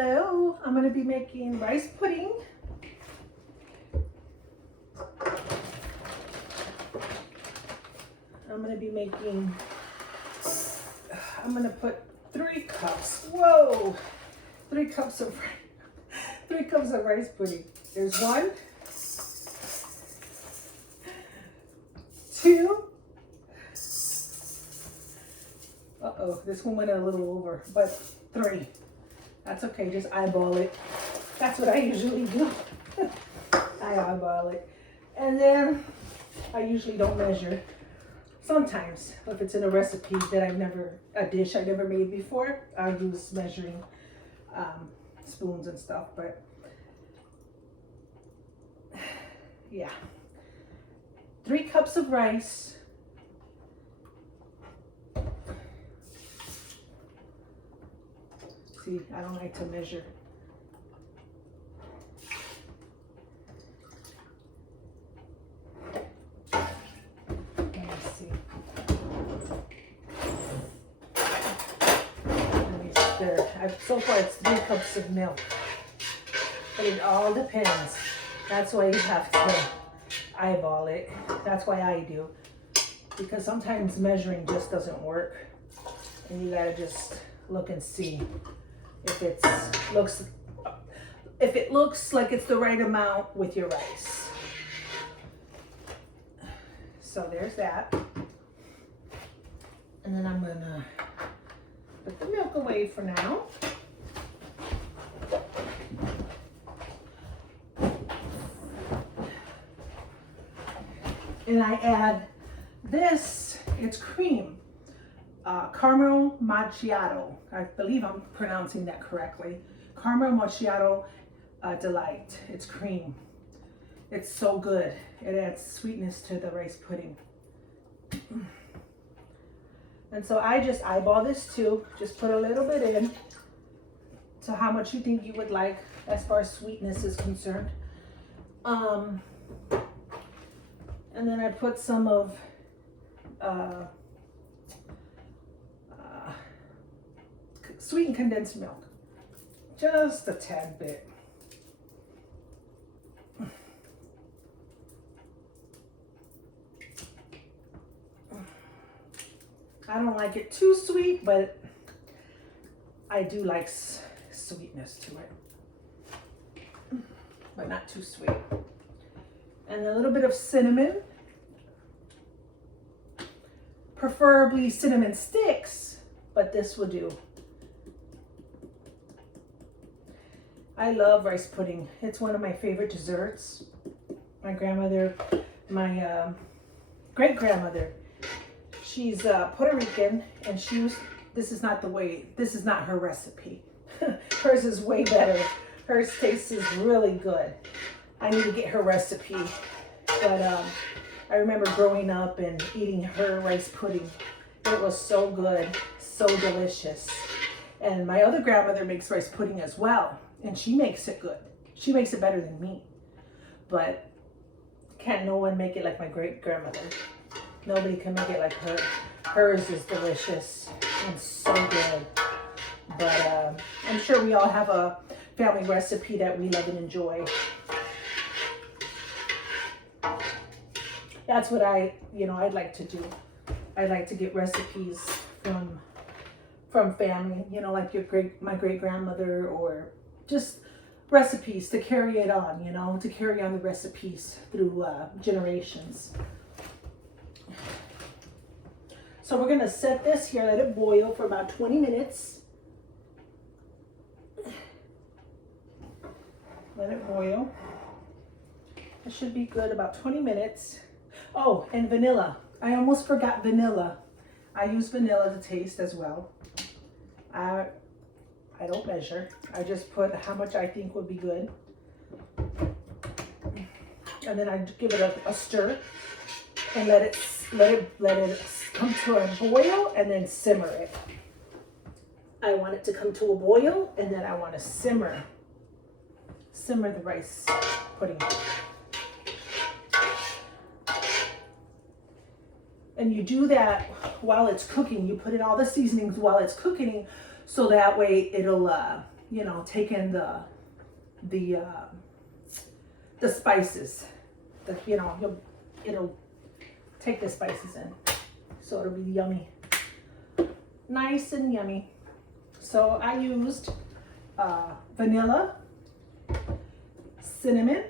Hello, I'm going to be making rice pudding. I'm going to put 3 cups. Whoa! 3 cups of rice pudding. There's 1, 2. Uh-oh, this one went a little over, but 3. That's okay, just eyeball it. That's what I usually do. I eyeball it. And then I usually don't measure. Sometimes, if it's in a recipe that a dish I never made before, I use measuring spoons and stuff, but yeah. 3 cups of rice. See, I don't like to measure. So far it's 3 cups of milk, but it all depends. That's why you have to eyeball it. That's why I do, because sometimes measuring just doesn't work, and you gotta just look and see if it looks like it's the right amount with your rice. So there's that, and then I'm gonna put the milk away for now. And I add this, it's cream, caramel macchiato. I believe I'm pronouncing that correctly. Caramel macchiato delight. It's cream. It's so good. It adds sweetness to the rice pudding. And so I just eyeball this too. Just put a little bit in to how much you think you would like as far as sweetness is concerned. And then I put some of sweetened condensed milk, just a tad bit. I don't like it too sweet, but I do like sweetness to it, but not too sweet. And a little bit of cinnamon, preferably cinnamon sticks, but this will do. I love rice pudding. It's one of my favorite desserts. My grandmother, my great-grandmother, she's Puerto Rican, and this is not her recipe. Hers is way better. Hers tastes really good. I need to get her recipe, but I remember growing up and eating her rice pudding. It was so good, so delicious. And my other grandmother makes rice pudding as well, and she makes it good. She makes it better than me, but can't no one make it like my great grandmother. Nobody can make it like her. Hers is delicious and so good. But I'm sure we all have a family recipe that we love and enjoy. That's what I'd like to do. I'd like to get recipes from family, like my great grandmother, or just recipes to carry it on, to carry on the recipes through generations. So we're gonna set this here, let it boil for about 20 minutes. Let it boil. It should be good, about 20 minutes. Oh, and vanilla. I almost forgot vanilla. I use vanilla to taste as well. I don't measure. I just put how much I think would be good. And then I give it a stir and let it come to a boil and then simmer it. I want it to come to a boil, and then I want to simmer the rice pudding. And you do that while it's cooking. You put in all the seasonings while it's cooking, so that way it'll you know, take in the spices. You know, it'll take the spices in, so it'll be yummy, nice and yummy. So I used vanilla, cinnamon,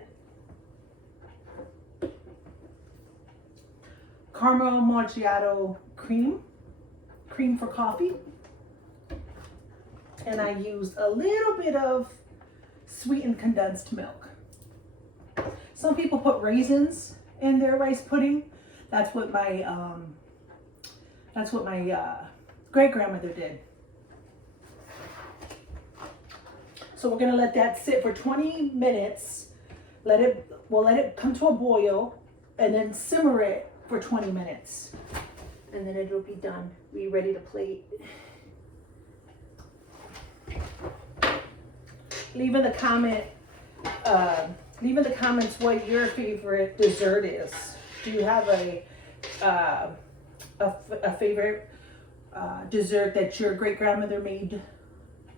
caramel macchiato cream for coffee, and I used a little bit of sweetened condensed milk. Some people put raisins in their rice pudding. That's what my great grandmother did. So we're gonna let that sit for 20 minutes. We'll let it come to a boil, and then simmer it for 20 minutes. And then it'll be done. Be ready to plate. Leave in the comments what your favorite dessert is. Do you have a favorite dessert that your great grandmother made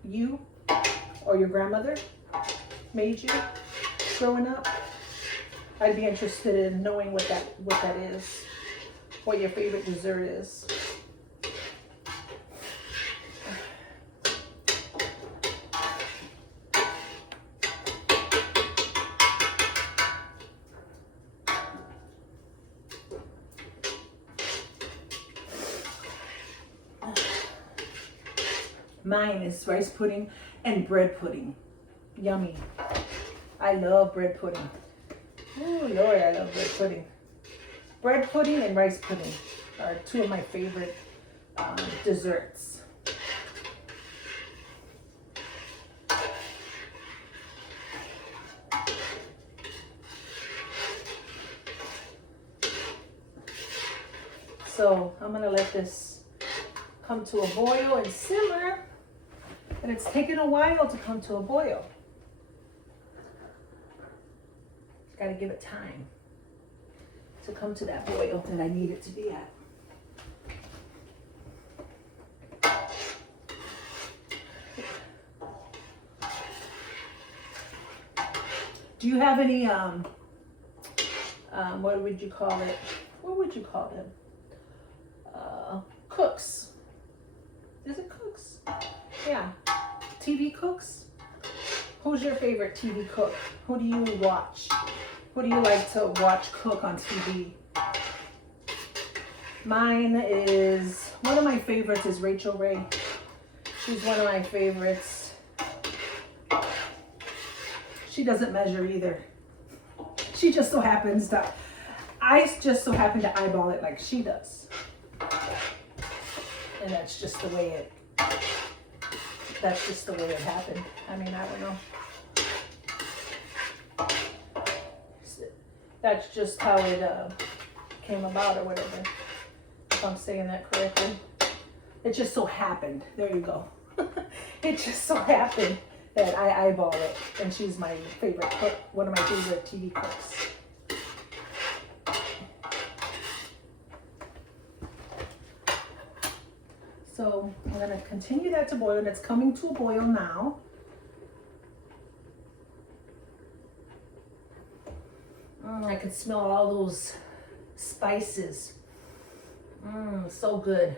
you, or your grandmother made you growing up? I'd be interested in knowing what that is, what your favorite dessert is. Mine is rice pudding and bread pudding. Yummy. I love bread pudding. Oh Lord, I love bread pudding. Bread pudding and rice pudding are two of my favorite desserts. So I'm gonna let this come to a boil and simmer. And it's taken a while to come to a boil. Gotta give it time to come to that boil that I need it to be at. Do you have any, what would you call it? What would you call them? Cooks. Is it cooks? Yeah. TV cooks? Who's your favorite TV cook? Who do you watch? Who do you like to watch cook on TV? Mine is, one of my favorites is Rachel Ray. She's one of my favorites. She doesn't measure either. She just so happens to, I just so happen to eyeball it like she does. And that's just the way it happened. I mean, I don't know. That's just how it came about, or whatever, if I'm saying that correctly. It just so happened. There you go. It just so happened that I eyeball it, and she's my favorite cook, one of my favorite TV cooks. So I'm going to continue that to boil, and it's coming to a boil now. I can smell all those spices. So good.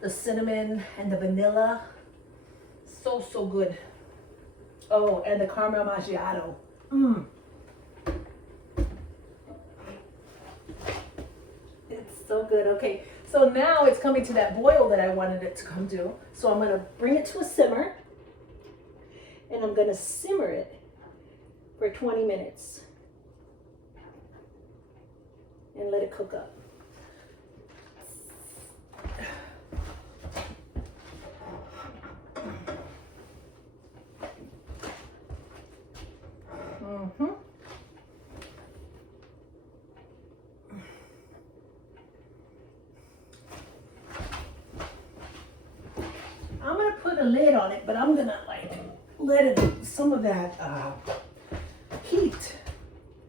The cinnamon and the vanilla. So good. Oh, and the caramel macchiato. It's so good. Okay, so now it's coming to that boil that I wanted it to come to. So I'm going to bring it to a simmer. And I'm going to simmer it for 20 minutes. And let it cook up. I'm gonna put a lid on it, but I'm gonna let it, some of that heat,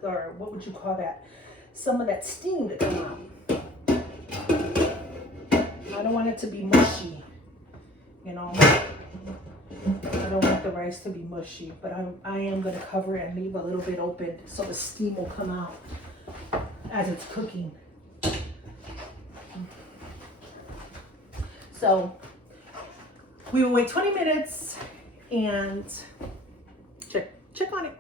or what would you call that? Some of that steam to come out. I don't want it to be mushy, you know. I don't want the rice to be mushy, but I am going to cover it and leave a little bit open so the steam will come out as it's cooking. So we will wait 20 minutes and check on it.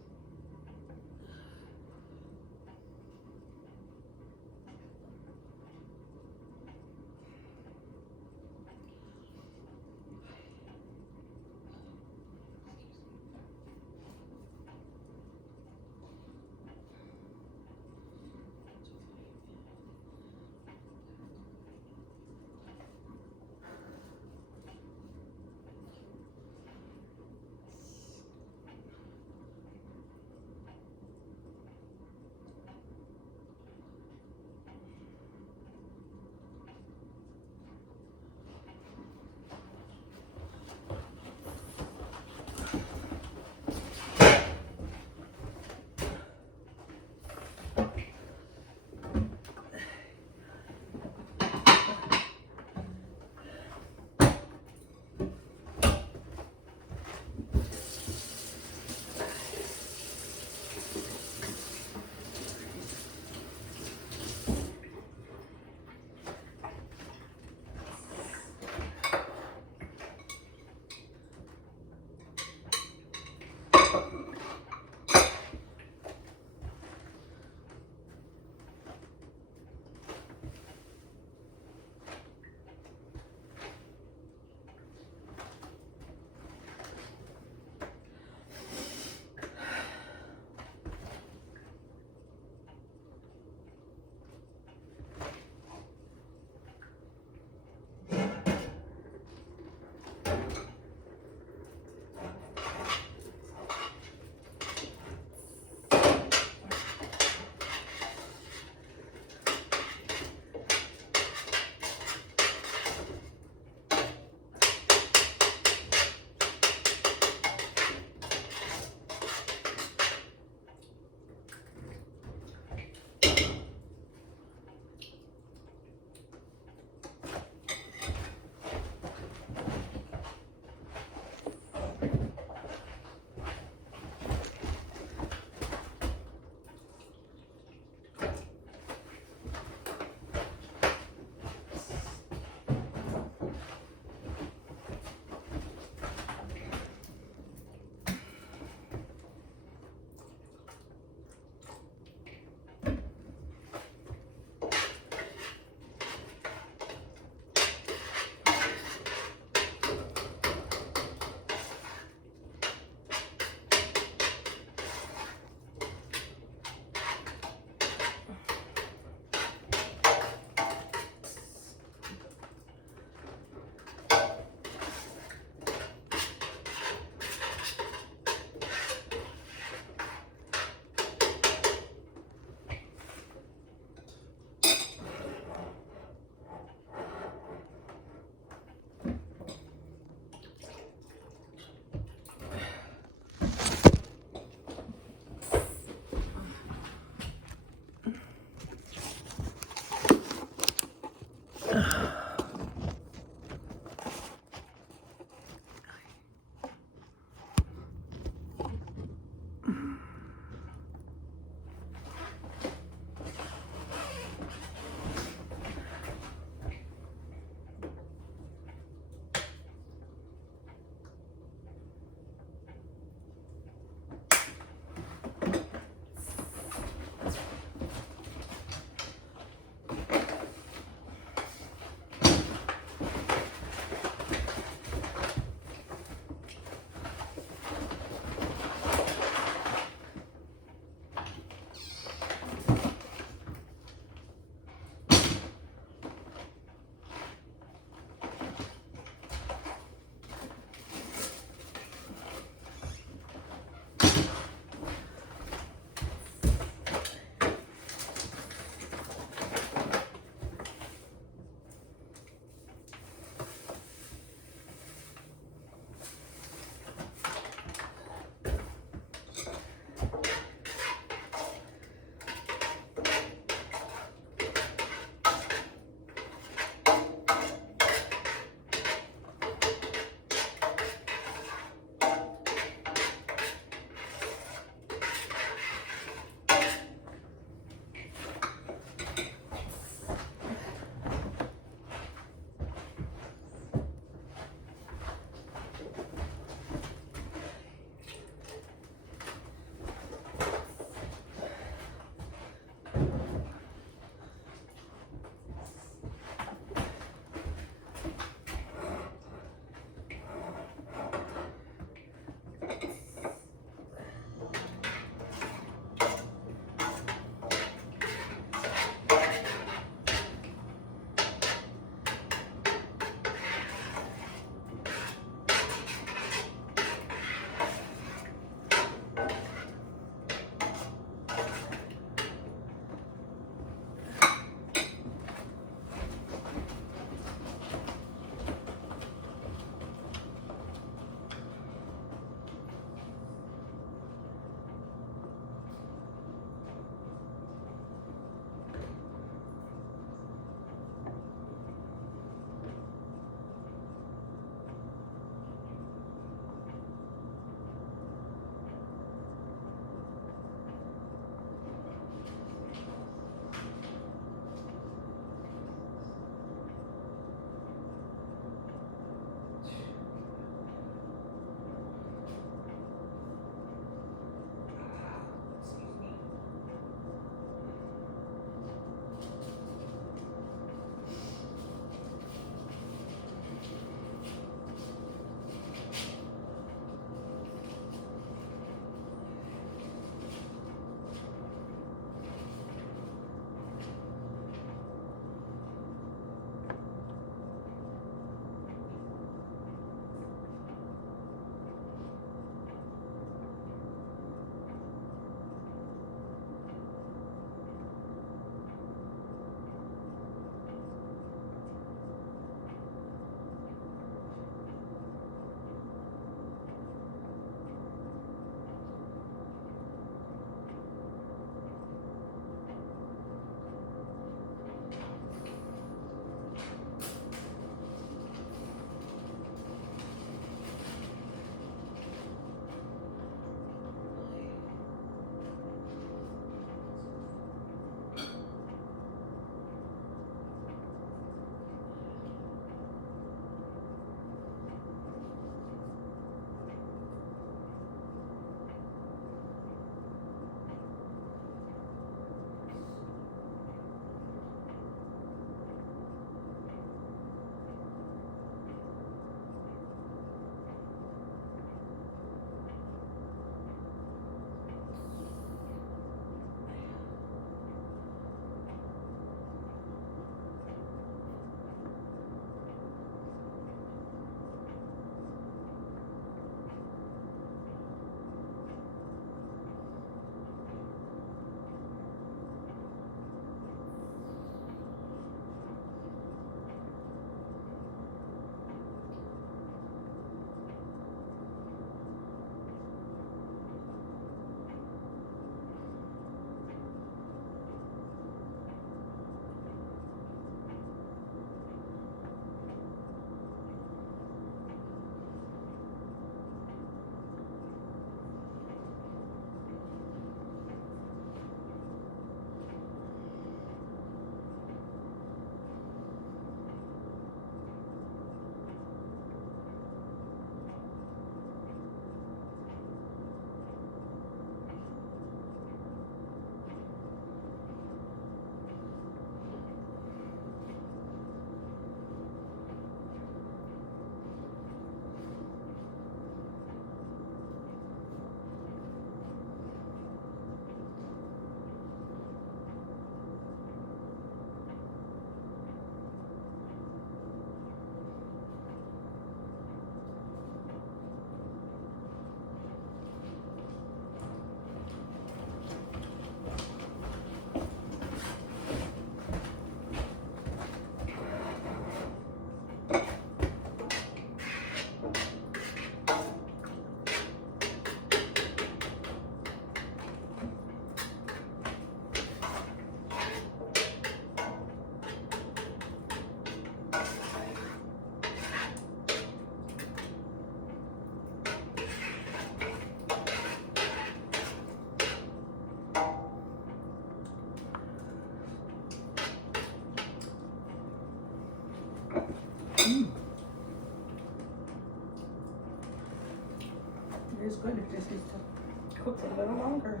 stronger.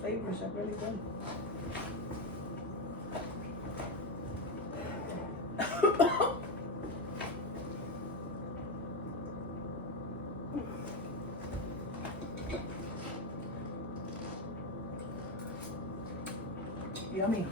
Flavors are really good. Yummy.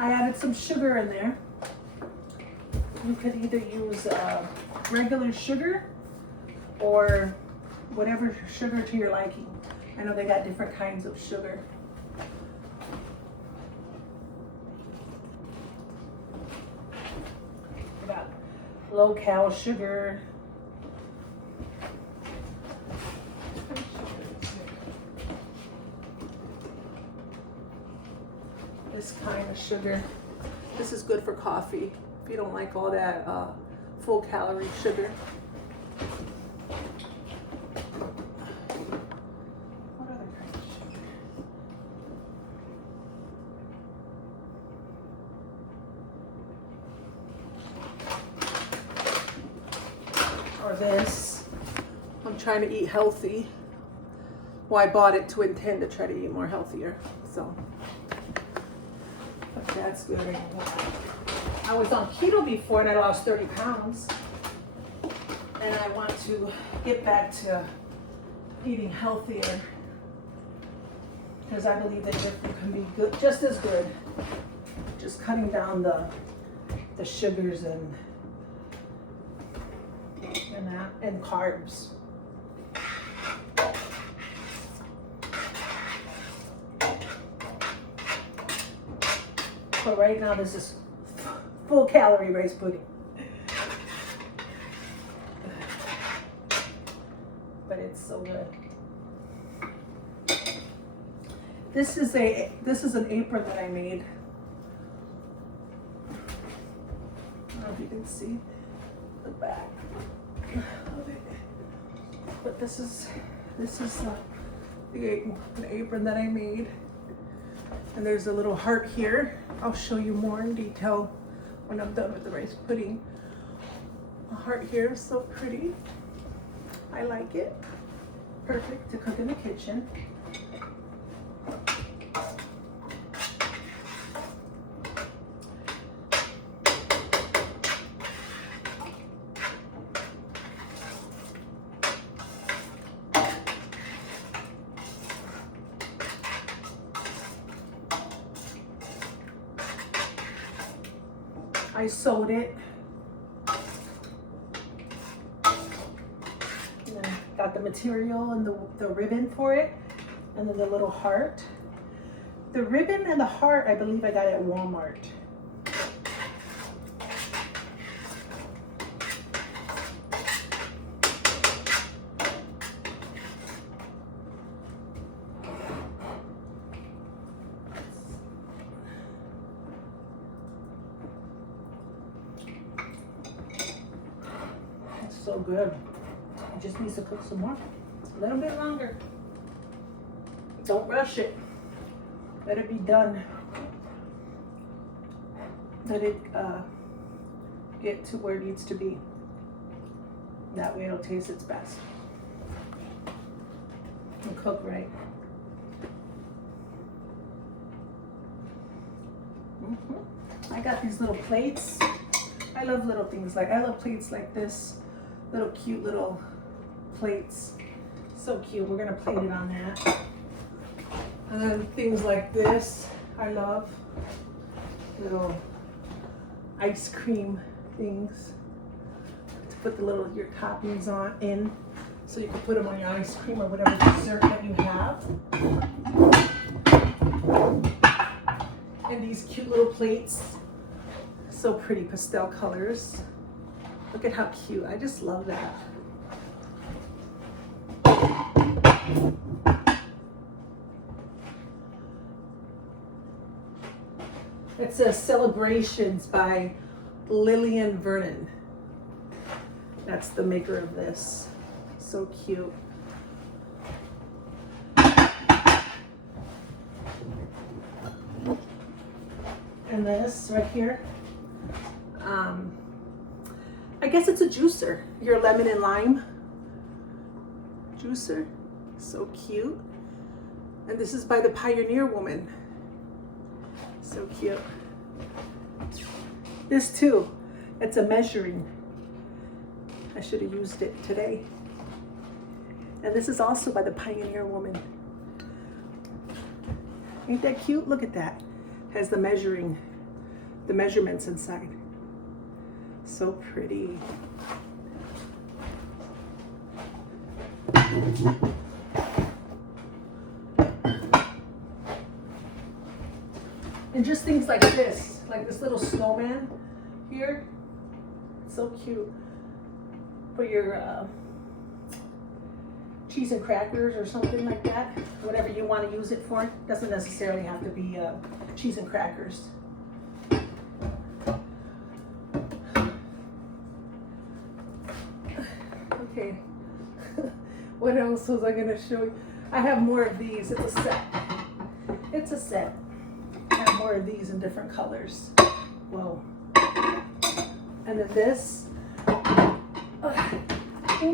I added some sugar in there. You could either use regular sugar or whatever sugar to your liking. I know they got different kinds of sugar. Got low-cal sugar. This kind of sugar. This is good for coffee if you don't like all that full calorie sugar. What other kind of sugar? for this. I'm trying to eat healthy. Well, I bought it to intend to try to eat more healthier. So, but that's good anyway. I was on keto before and I lost 30 pounds. And I want to get back to eating healthier. Because I believe that it can be good, just as good. Just cutting down the sugars and that, and carbs. But right now this is full calorie rice pudding. But it's so good. This is an apron that I made. I don't know if you can see the back of it. But this is an apron that I made. And there's a little heart here. I'll show you more in detail when I'm done with the rice pudding. A heart here is so pretty. I like it. Perfect to cook in the kitchen. I sewed it. And then got the material and the ribbon for it. And then the little heart. The ribbon and the heart, I believe I got at Walmart. So good. It just needs to cook some more. A little bit longer. Don't rush it. Let it be done. Let it get to where it needs to be. That way it'll taste its best. And cook right. I got these little plates. I love little things I love plates like this. Little cute little plates. So cute. We're gonna plate it on that. And then things like this, I love. Little ice cream things to put the little your toppings in, so you can put them on your ice cream or whatever dessert that you have. And these cute little plates, so pretty, pastel colors. Look at how cute. I just love that. It says Celebrations by Lillian Vernon. That's the maker of this. So cute. And this right here, I guess it's a juicer. Your lemon and lime juicer. So cute. And this is by the Pioneer Woman. So cute. This too, it's a measuring. I should have used it today. And this is also by the Pioneer Woman. Ain't that cute? Look at that. Has the measurements inside. So pretty. And just things like this little snowman here. So cute. For your cheese and crackers or something like that. Whatever you want to use it for. Doesn't necessarily have to be cheese and crackers. Okay. What else was I going to show you? I have more of these. It's a set. It's a set. I have more of these in different colors. Whoa. And then this.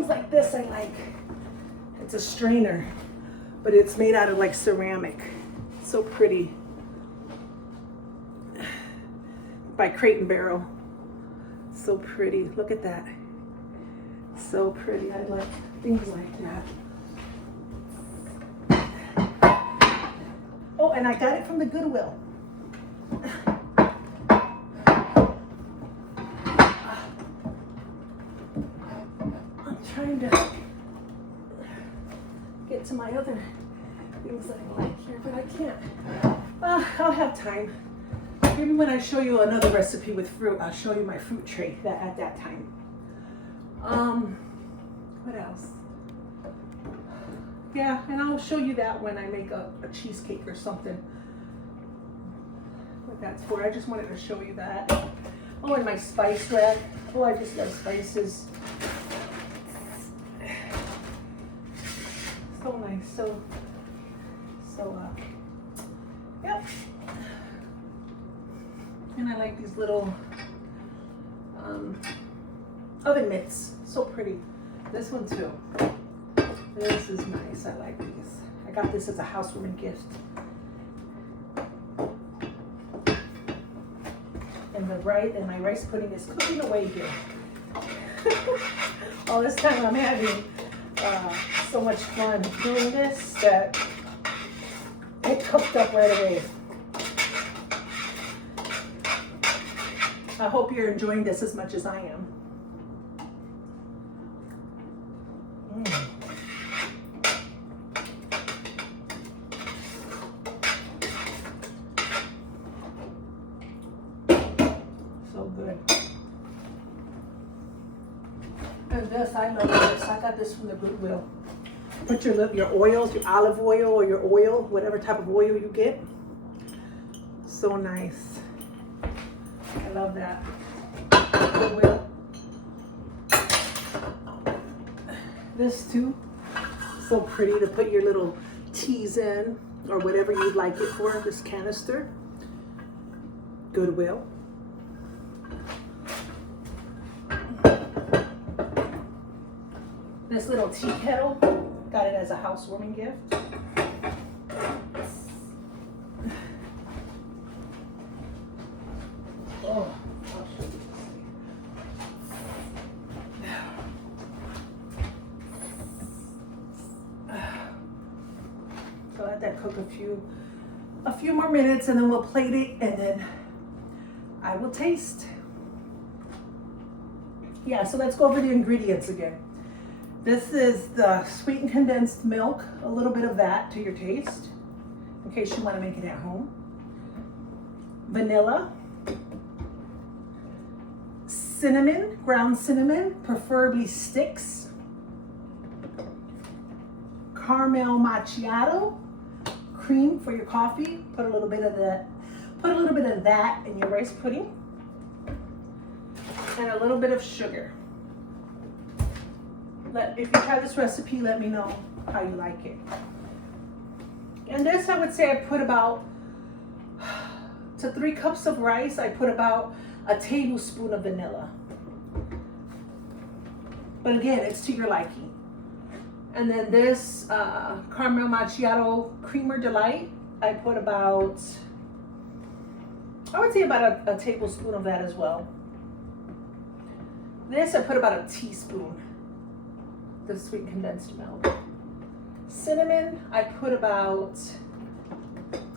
things like this I like. It's a strainer, but it's made out of like ceramic. So pretty. By Crate and Barrel. So pretty. Look at that. So pretty. I like things like that. Oh, and I got it from the Goodwill. I'm trying to get to my other things that I like here, but I can't. I'll have time. Maybe when I show you another recipe with fruit, I'll show you my fruit tray at that time. What else? Yeah, and I'll show you that when I make a cheesecake or something. What that's for. I just wanted to show you that. Oh, and my spice rack. Oh, I just love spices. So nice. Yep. And I like these little oven mitts. So pretty. This one too. This is nice. I like these. I got this as a housewarming gift. And my rice pudding is cooking away here. All this time I'm having so much fun doing this that it cooked up right away. I hope you're enjoying this as much as I am. So good. And this, I love this. I got this from the Goodwill. Put your oils, your olive oil or your oil, whatever type of oil you get. So nice. I love that. Goodwill. This too, so pretty to put your little teas in or whatever you'd like it for, this canister. Goodwill. This little tea kettle, got it as a housewarming gift. Oh, I'll show you. So let that cook a few more minutes, and then we'll plate it, and then I will taste. Yeah, so let's go over the ingredients again. This is the sweetened condensed milk, a little bit of that to your taste, in case you want to make it at home. Vanilla. Cinnamon, ground cinnamon, preferably sticks. Caramel macchiato, cream for your coffee. Put a little bit of that. Put a little bit of that in your rice pudding, and a little bit of sugar. If you try this recipe, let me know how you like it. And this, I would say, I put about to 3 cups of rice. I put about a tablespoon of vanilla. But again, it's to your liking. And then this caramel macchiato creamer delight, I put about, I would say about a tablespoon of that as well. This, I put about a teaspoon, the sweet condensed milk. Cinnamon, I put about,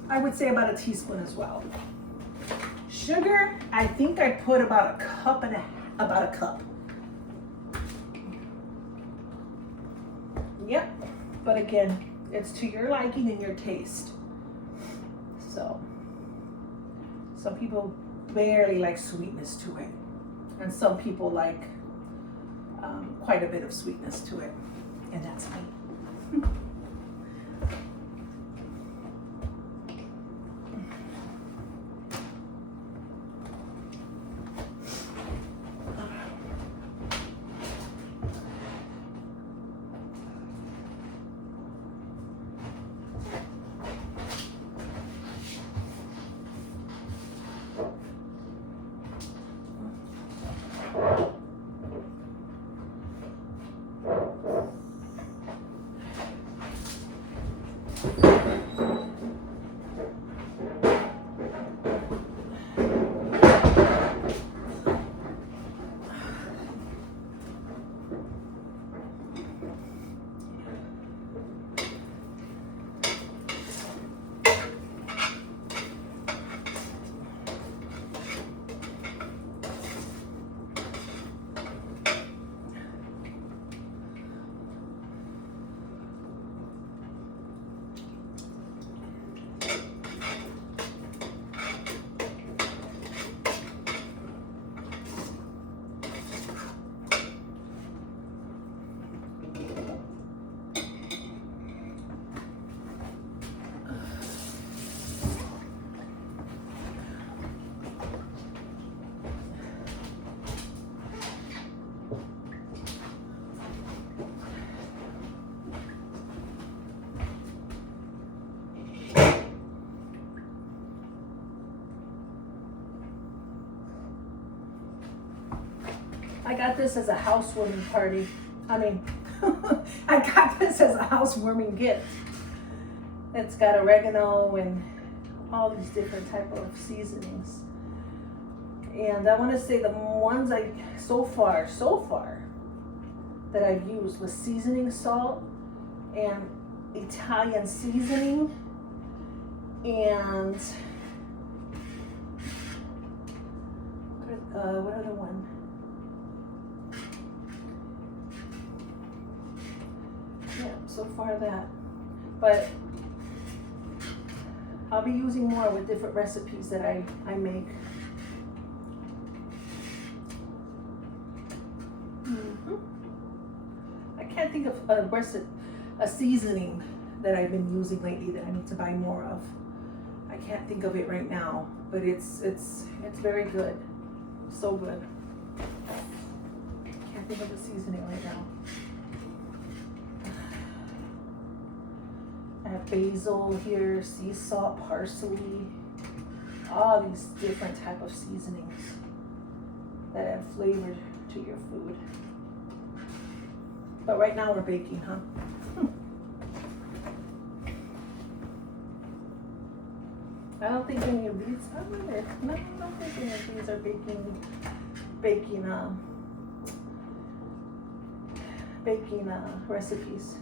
I would say about a teaspoon as well. Sugar, I think I put about a cup. Yep, but again, it's to your liking and your taste. So, some people barely like sweetness to it, and some people like quite a bit of sweetness to it, and that's me. I got this as a housewarming party. I mean, I got this as a housewarming gift. It's got oregano and all these different type of seasonings. And I want to say the ones I so far that I've used was seasoning salt and Italian seasoning and what other one? Yeah, so far that. But I'll be using more with different recipes that I make. I can't think of a seasoning that I've been using lately that I need to buy more of. I can't think of it right now, but it's very good. So good. Can't think of a seasoning right now. I have basil here, sea salt, parsley, all these different type of seasonings that add flavor to your food. But right now we're baking, huh? I don't think any of these, I wonder, no, I don't think any of these are baking recipes.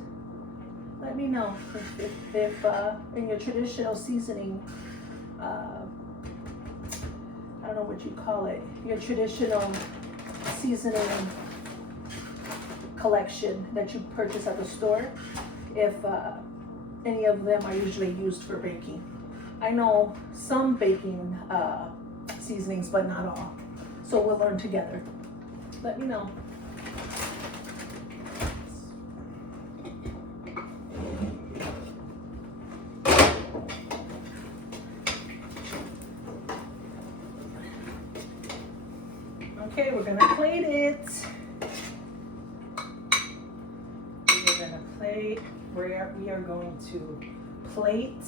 Let me know if in your traditional seasoning, I don't know what you call it, your traditional seasoning collection that you purchase at the store, if any of them are usually used for baking. I know some baking seasonings, but not all. So we'll learn together. Let me know. Okay, we're gonna plate it. We are going to plate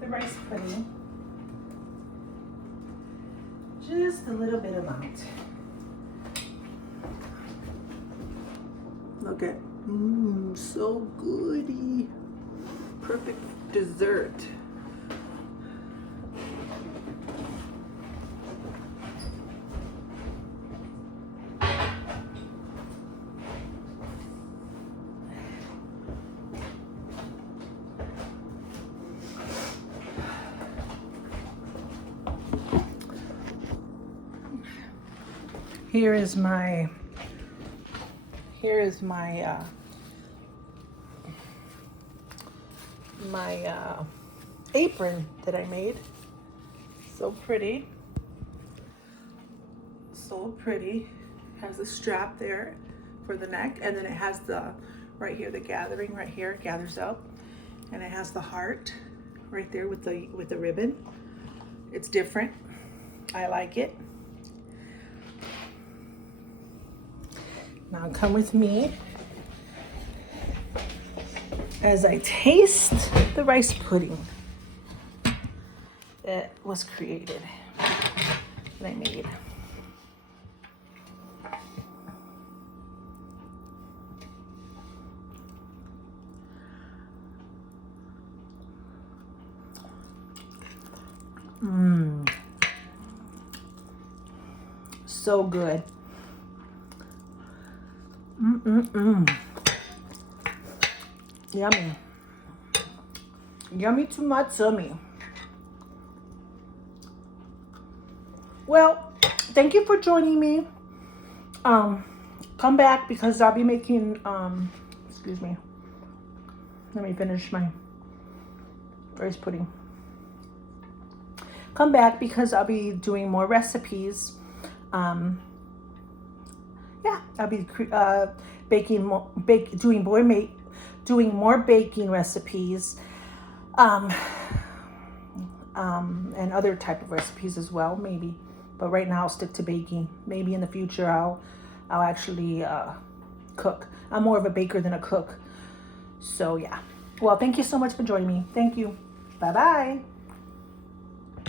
the rice pudding. Just a little bit amount. Look at, so goody. Perfect dessert. Here is my apron that I made. So pretty. So pretty. Has a strap there for the neck, and then it has the right here, the gathering right here, it gathers up, and it has the heart right there with the ribbon. It's different. I like it. Now come with me as I taste the rice pudding that was created, that I made. so good. Yummy. Yummy to my tummy. Well, thank you for joining me. Come back because I'll be making, excuse me. Let me finish my rice pudding. Come back because I'll be doing more recipes. Yeah, I'll be doing more baking recipes, and other type of recipes as well, maybe. But right now I'll stick to baking. Maybe in the future I'll actually cook. I'm more of a baker than a cook. So yeah. Well, thank you so much for joining me. Thank you. Bye-bye.